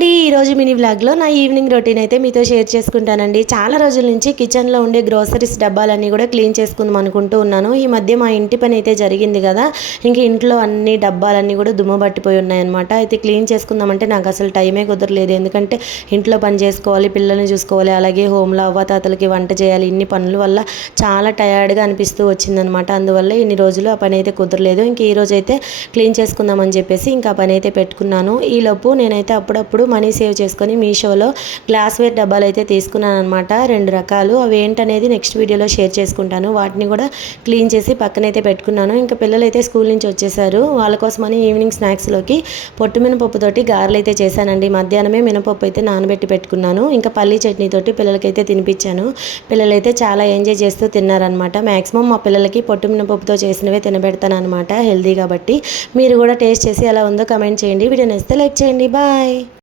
అండి ఈరోజు మినీ వ్లాగ్లో నా ఈవినింగ్ రొటీన్ అయితే మీతో షేర్ చేసుకుంటానండి. చాలా రోజుల నుంచి కిచెన్లో ఉండే గ్రోసరీస్ డబ్బాలన్నీ కూడా క్లీన్ చేసుకుందాం అనుకుంటూ ఉన్నాను. ఈ మధ్య మా ఇంటి పని అయితే జరిగింది కదా, ఇంక ఇంట్లో అన్ని డబ్బాలన్నీ కూడా దుమ్ము పట్టిపోయి ఉన్నాయన్నమాట. అయితే క్లీన్ చేసుకుందామంటే నాకు అసలు టైమే కుదరలేదు. ఎందుకంటే ఇంట్లో పని చేసుకోవాలి, పిల్లల్ని చూసుకోవాలి, అలాగే హోమ్లో అవ్వతాతలకి వంట చేయాలి. ఇన్ని పనుల వల్ల చాలా టయర్డ్గా అనిపిస్తూ వచ్చిందనమాట. అందువల్ల ఇన్ని రోజులు ఆ పని అయితే కుదరలేదు. ఇంక ఈరోజు అయితే క్లీన్ చేసుకుందామని చెప్పేసి ఇంకా పని అయితే పెట్టుకున్నాను. ఈలోపు నేనైతే అప్పుడప్పుడు మనీ సేవ్ చేసుకొని మీషోలో గ్లాస్వేర్ డబ్బాలు అయితే తీసుకున్నాను అనమాట. 2 రకాలు. అవి ఏంటనేది నెక్స్ట్ వీడియోలో షేర్ చేసుకుంటాను. వాటిని కూడా క్లీన్ చేసి పక్కనైతే పెట్టుకున్నాను. ఇంకా పిల్లలు అయితే స్కూల్ నుంచి వచ్చేసారు. వాళ్ళ కోసమని ఈవినింగ్ స్నాక్స్లోకి పొట్టు మినపప్పుతోటి గారెలు అయితే చేశానండి. మధ్యాహ్నమే మినపప్పు అయితే నానబెట్టి పెట్టుకున్నాను. ఇంకా పల్లీ చట్నీతోటి పిల్లలకైతే తినిపించాను. పిల్లలైతే చాలా ఎంజాయ్ చేస్తూ తిన్నారనమాట. మ్యాక్సిమం మా పిల్లలకి పొట్టు మినపప్పుతో చేసినవే తినబెడతాను అనమాట, హెల్దీ కాబట్టి. మీరు కూడా టేస్ట్ చేసి ఎలా ఉందో కమెంట్ చేయండి. వీడియో నచ్చితే లైక్ చేయండి. బాయ్.